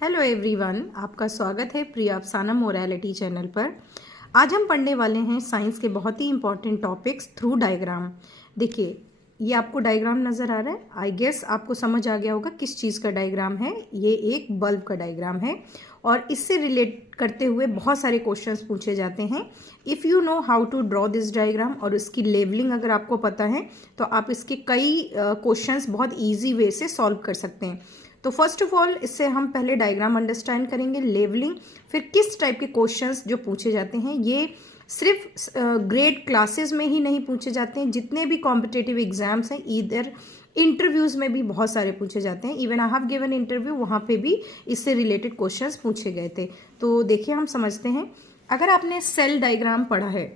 Hello everyone, आपका स्वागत है प्रिया अफसाना मोरालिटी चैनल पर। आज हम पढ़ने वाले हैं साइंस के बहुत ही इंपॉर्टेंट टॉपिक्स थ्रू डायग्राम। देखिए, ये आपको डायग्राम नज़र आ रहा है। आई गेस आपको समझ आ गया होगा किस चीज़ का डायग्राम है। ये एक बल्ब का डायग्राम है और इससे रिलेट करते हुए बहुत सारे क्वेश्चंस पूछे जाते हैं। If you know how to draw this diagram और इसकी लेवलिंग अगर आपको पता है तो आप इसके कई क्वेश्चंस बहुत ईजी वे से सॉल्व कर सकते हैं। तो फर्स्ट ऑफ ऑल इससे हम पहले डायग्राम अंडरस्टैंड करेंगे, लेवलिंग, फिर किस टाइप के क्वेश्चंस जो पूछे जाते हैं। ये सिर्फ ग्रेड क्लासेस में ही नहीं पूछे जाते हैं, जितने भी कॉम्पिटेटिव एग्जाम्स हैं, इधर इंटरव्यूज में भी बहुत सारे पूछे जाते हैं। Even I have given interview, वहाँ पे भी इससे रिलेटेड क्वेश्चंस पूछे गए थे। तो देखिए, हम समझते हैं। अगर आपने सेल डायग्राम पढ़ा है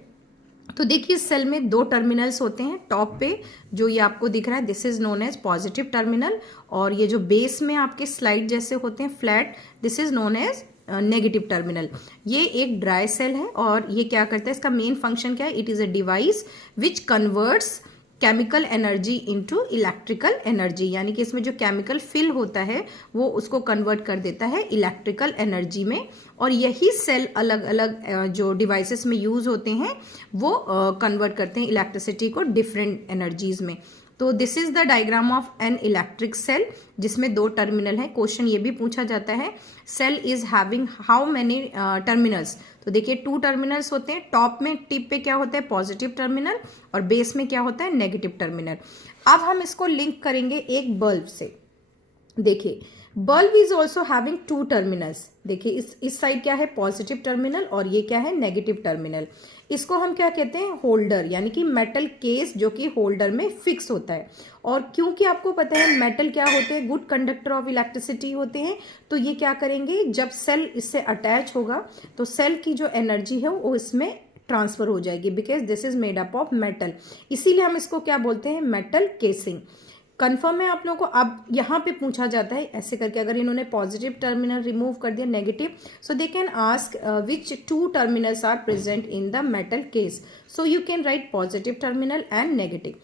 तो देखिए, सेल में दो टर्मिनल्स होते हैं। टॉप पे जो ये आपको दिख रहा है, this is known as positive terminal, और ये जो बेस में आपके स्लाइड जैसे होते हैं flat, this is known as negative terminal. ये एक ड्राई सेल है और ये क्या करता है, इसका मेन फंक्शन क्या है, it is a device which converts chemical energy into electrical energy, यानी कि इसमें जो केमिकल फिल होता है वो उसको कन्वर्ट कर देता है इलेक्ट्रिकल एनर्जी में। और यही सेल अलग अलग जो डिवाइसेस में यूज होते हैं वो कन्वर्ट करते हैं इलेक्ट्रिसिटी को डिफरेंट एनर्जीज में। तो this is the diagram of an electric cell, जिसमें दो टर्मिनल है। क्वेश्चन ये भी पूछा जाता है, cell is having how many terminals. तो देखिए, टू टर्मिनल्स होते हैं। टॉप में टिप पे क्या होता है, पॉजिटिव टर्मिनल, और बेस में क्या होता है, नेगेटिव टर्मिनल। अब हम इसको लिंक करेंगे एक बल्ब से। देखिए, bulb is also having two terminals. देखिए, इस साइड क्या है, पॉजिटिव टर्मिनल, और ये क्या है, नेगेटिव टर्मिनल। इसको हम क्या कहते हैं, होल्डर, यानी कि मेटल केस जो कि होल्डर में फिक्स होता है। और क्योंकि आपको पता है मेटल क्या होते हैं, गुड कंडक्टर ऑफ इलेक्ट्रिसिटी होते हैं, तो ये क्या करेंगे, जब सेल इससे अटैच होगा तो सेल की जो एनर्जी है वो इसमें ट्रांसफर हो जाएगी, because this is made up of metal. इसीलिए हम इसको क्या बोलते हैं, मेटल केसिंग। कंफर्म है आप लोगों को। अब यहाँ पे पूछा जाता है ऐसे करके, अगर इन्होंने पॉजिटिव टर्मिनल रिमूव कर दिया, negative, so they can ask which two terminals are present in the metal case. So you can write positive terminal and negative.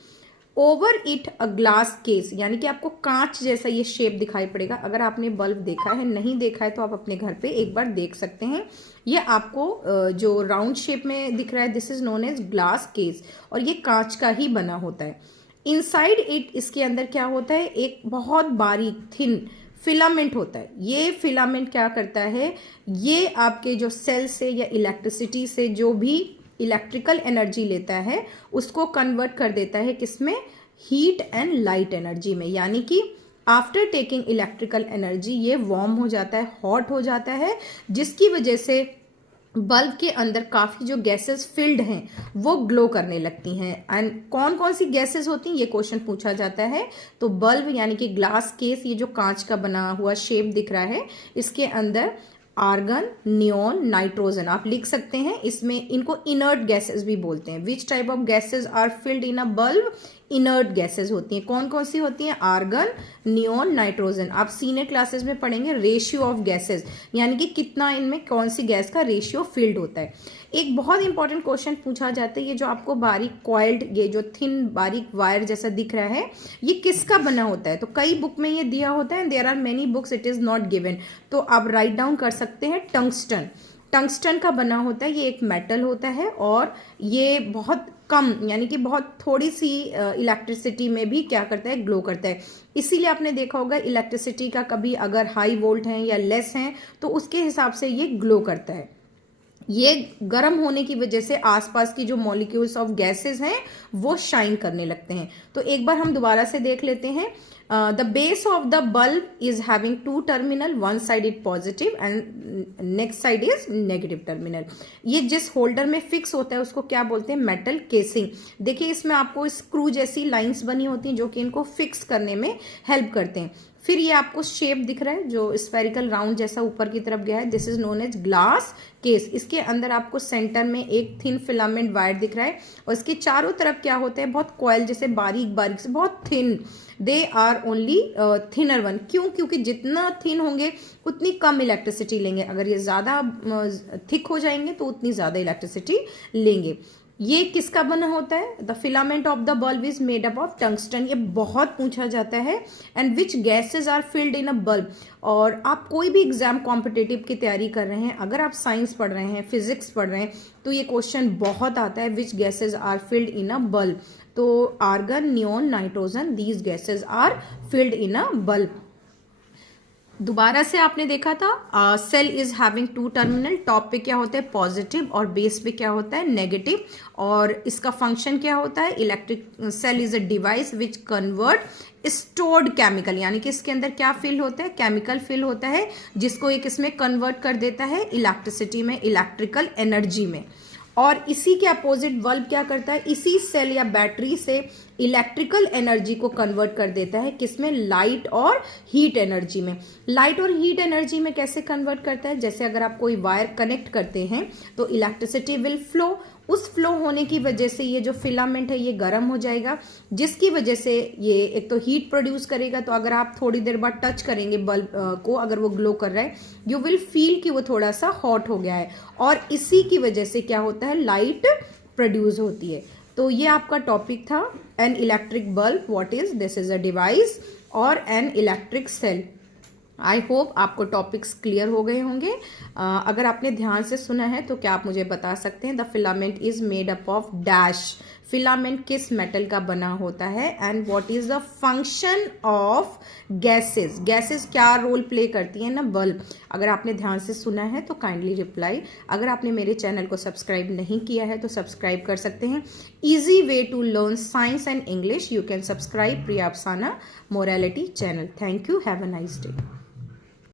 Over it a glass case, यानी कि आपको कांच जैसा ये शेप दिखाई पड़ेगा। अगर आपने बल्ब देखा है, नहीं देखा है तो आप अपने घर पे एक बार देख सकते हैं। ये आपको जो राउंड शेप में दिख रहा है, this is known as glass case, और ये कांच का ही बना होता है। इनसाइड इट, इसके अंदर क्या होता है, एक बहुत बारीक थिन फिलामेंट होता है। ये फिलामेंट क्या करता है, ये आपके जो सेल से या इलेक्ट्रिसिटी से जो भी इलेक्ट्रिकल एनर्जी लेता है उसको कन्वर्ट कर देता है किसमें, हीट एंड लाइट एनर्जी में। यानी कि आफ्टर टेकिंग इलेक्ट्रिकल एनर्जी ये वार्म हो जाता है, हॉट हो जाता है, जिसकी वजह से बल्ब के अंदर काफी जो गैसेस फिल्ड हैं वो ग्लो करने लगती हैं। एंड कौन कौन सी गैसेस होती हैं, ये क्वेश्चन पूछा जाता है। तो बल्ब यानी कि ग्लास केस, ये जो कांच का बना हुआ शेप दिख रहा है, इसके अंदर आर्गन, नियोन, नाइट्रोजन आप लिख सकते हैं। इसमें इनको इनर्ट गैसेस भी बोलते हैं। Which type of gases are filled in a bulb, inert gases होती हैं। कौन कौन सी होती हैं, आर्गन, नियोन, नाइट्रोजन। आप सीनियर क्लासेस में पढ़ेंगे रेशियो ऑफ गैसेस, यानी कि कितना इनमें कौन सी गैस का रेशियो फिल्ड होता है। एक बहुत इंपॉर्टेंट क्वेश्चन पूछा जाता है, ये जो आपको बारीक कॉइल्ड, ये जो थिन बारीक वायर जैसा दिख रहा है, ये किसका बना होता है। तो कई बुक में ये दिया होता है, there are many books it is not given, तो आप राइट डाउन कर सकते हैं, टंगस्टन। टंगस्टन का बना होता है, ये एक मेटल होता है और ये बहुत कम, यानी कि बहुत थोड़ी सी इलेक्ट्रिसिटी में भी क्या करता है, ग्लो करता है। इसीलिए आपने देखा होगा इलेक्ट्रिसिटी का कभी अगर हाई वोल्ट है या लेस है तो उसके हिसाब से ये ग्लो करता है। ये गर्म होने की वजह से आसपास की जो मॉलिक्यूल्स ऑफ गैसेस हैं वो शाइन करने लगते हैं। तो एक बार हम दोबारा से देख लेते हैं। The base of the bulb is having two terminal, one side is positive and next side is negative terminal. ये जिस होल्डर में फिक्स होता है उसको क्या बोलते हैं, मेटल केसिंग। देखिए, इसमें आपको स्क्रू जैसी लाइंस बनी होती हैं जो कि इनको फिक्स करने में हेल्प करते हैं। फिर ये आपको शेप दिख रहा है जो स्फेरिकल राउंड जैसा ऊपर की तरफ गया है, this is known as glass case. इसके अंदर आपको सेंटर में एक थिन फिलामेंट वायर दिख रहा है और इसके चारों तरफ क्या होते हैं, बहुत कॉइल जैसे बारीक बारीक से, बहुत thin. They are only thinner one. क्यों, क्योंकि जितना थिन होंगे उतनी कम इलेक्ट्रिसिटी लेंगे, अगर ये ज्यादा थिक हो जाएंगे तो उतनी ज्यादा इलेक्ट्रिसिटी लेंगे। ये किसका बना होता है? The filament of the bulb is made up of tungsten. ये बहुत पूछा जाता है। And which gases are filled in a bulb. और आप कोई भी एग्जाम कॉम्पिटिटिव की तैयारी कर रहे हैं, अगर आप साइंस पढ़ रहे हैं, फिजिक्स पढ़ रहे हैं, तो ये क्वेश्चन बहुत आता है, which gases are filled in a bulb. तो argon, neon, nitrogen, these gases are filled in a bulb. दोबारा से आपने देखा था cell is having two terminal. Top पे क्या होता है? पॉजिटिव, और बेस पे क्या होता है? नेगेटिव। और इसका फंक्शन क्या होता है? Electric cell is a device which convert stored chemical, यानी कि इसके अंदर क्या फिल होता है? केमिकल फिल होता है, जिसको एक इसमें कन्वर्ट कर देता है इलेक्ट्रिसिटी में, इलेक्ट्रिकल एनर्जी में। और इसी के अपोजिट बल्ब क्या करता है? इसी सेल या बैटरी से इलेक्ट्रिकल एनर्जी को कन्वर्ट कर देता है, किसमें? लाइट और हीट एनर्जी में। लाइट और हीट एनर्जी में कैसे कन्वर्ट करता है? जैसे अगर आप कोई वायर कनेक्ट करते हैं तो इलेक्ट्रिसिटी विल फ्लो। उस फ्लो होने की वजह से ये जो फिलामेंट है ये गर्म हो जाएगा, जिसकी वजह से ये एक तो हीट प्रोड्यूस करेगा। तो अगर आप थोड़ी देर बाद टच करेंगे बल्ब को, अगर वो ग्लो कर रहा है, यू विल फील कि वो थोड़ा सा हॉट हो गया है, और इसी की वजह से क्या होता है? लाइट प्रोड्यूस होती है। तो ये आपका टॉपिक था, an electric bulb what is, this is a device, और an electric cell. I hope आपको टॉपिक्स क्लियर हो गए होंगे। अगर आपने ध्यान से सुना है तो क्या आप मुझे बता सकते हैं? The filament is made up of dash. Filament किस मेटल का बना होता है? And what is the function of gases. Gases क्या रोल प्ले करती हैं ना बल्ब? अगर आपने ध्यान से सुना है तो काइंडली रिप्लाई। अगर आपने मेरे चैनल को सब्सक्राइब नहीं किया है तो सब्सक्राइब कर सकते हैं। Easy way to learn science and English, you can subscribe Priya Afsana morality channel. Thank you, have a nice day.